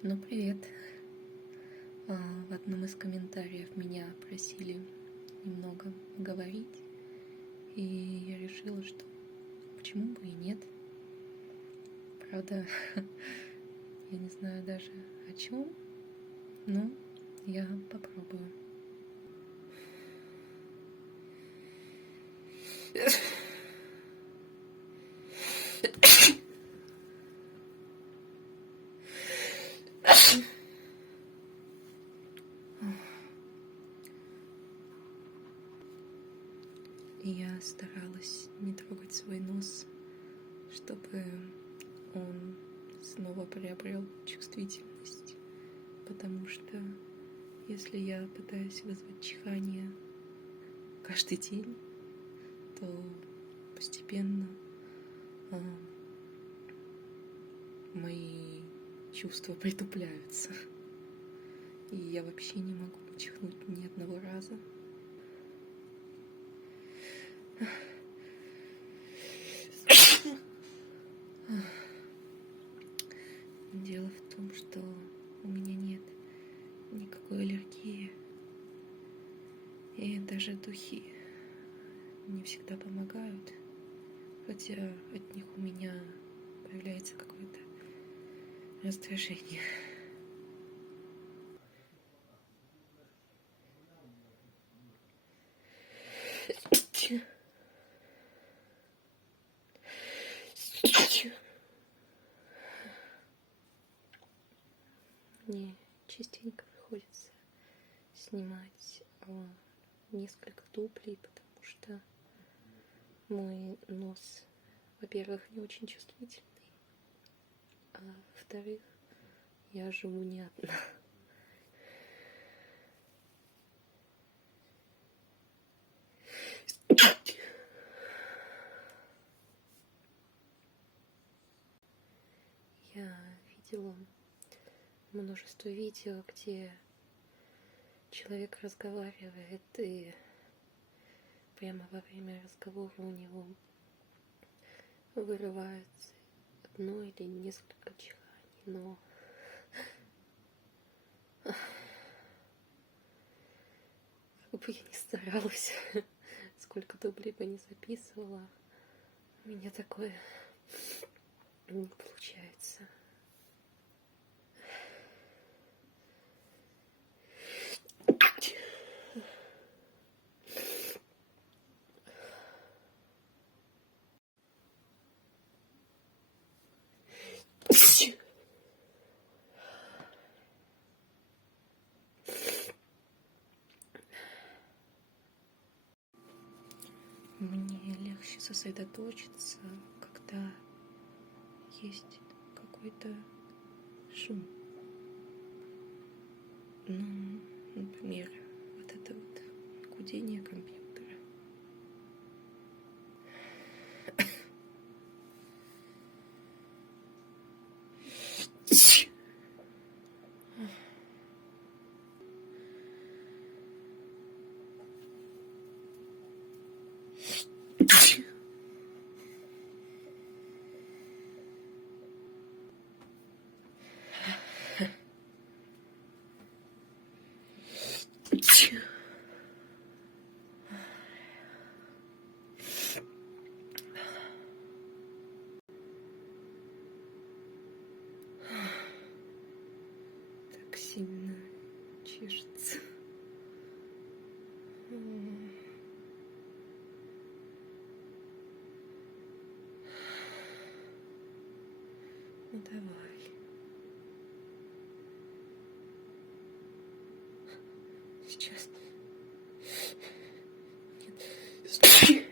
Ну, привет. В одном из комментариев меня просили немного говорить, и я решила, что почему бы и нет. Правда, я не знаю даже о чем, но я попробую. И я старалась не трогать свой нос, чтобы он снова приобрел чувствительность, потому что если я пытаюсь вызвать чихание каждый день, то постепенно мои чувства притупляются. И я вообще не могу чихнуть ни одного раза. Дело в том, что у меня нет никакой аллергии. И даже духи не всегда помогают. Хотя от них у меня появляется какое-то раздражение. Мне частенько приходится снимать несколько дублей, потому что мой нос, во-первых, не очень чувствительный, а во-вторых, я живу не одна. Я видела множество видео, где человек разговаривает, и прямо во время разговора у него вырывается одно или несколько чиханий, но как бы я ни старалась, сколько дублей бы не записывала, у меня такое не получается. Мне легче сосредоточиться, когда есть какой-то шум. Ну, например, вот это вот гудение компьютера. Так сильно чешется. Ну давай. Сейчас. Нет.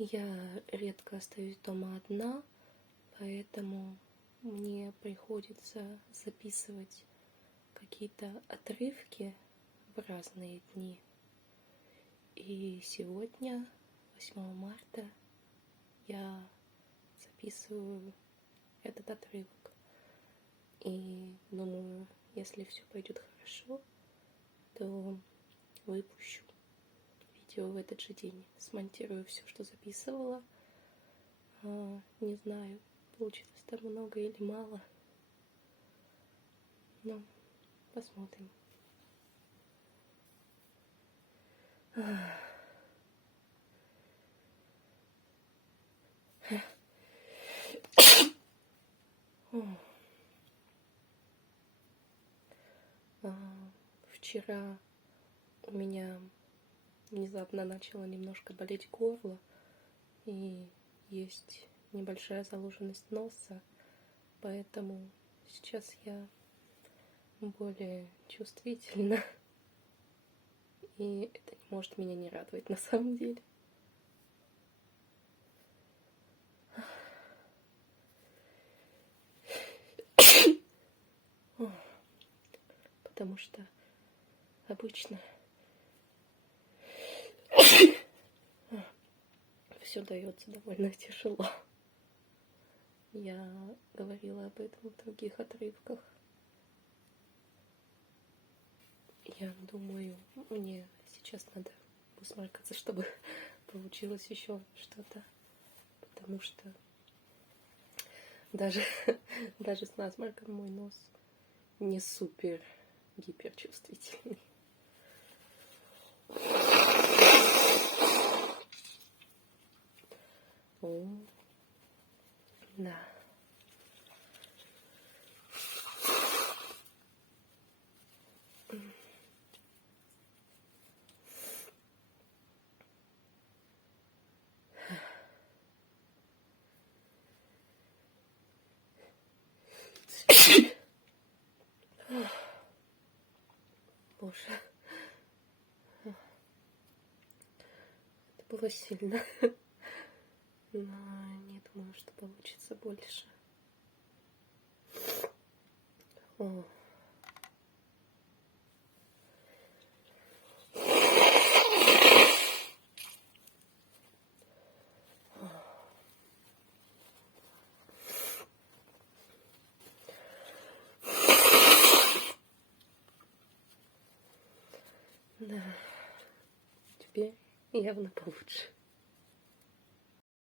Я редко остаюсь дома одна, поэтому мне приходится записывать какие-то отрывки в разные дни. И сегодня, 8 марта, я записываю этот отрывок. И думаю, если все пойдет хорошо, то выпущу видео в этот же день. Смонтирую все, что записывала. Не знаю, получилось там много или мало. Но посмотрим. Вчера у меня внезапно начало немножко болеть горло, и есть небольшая заложенность носа, поэтому сейчас я более чувствительна, и это не может меня не радовать на самом деле. Потому что обычно все дается довольно тяжело. Я говорила об этом в других отрывках. Я думаю, мне сейчас надо высморкаться, чтобы получилось еще что-то. Потому что даже с насморком мой нос не супер гиперчувствительный. О, да. Боже. Это было сильно. Но не думаю, что получится больше. О. Да, теперь явно получше.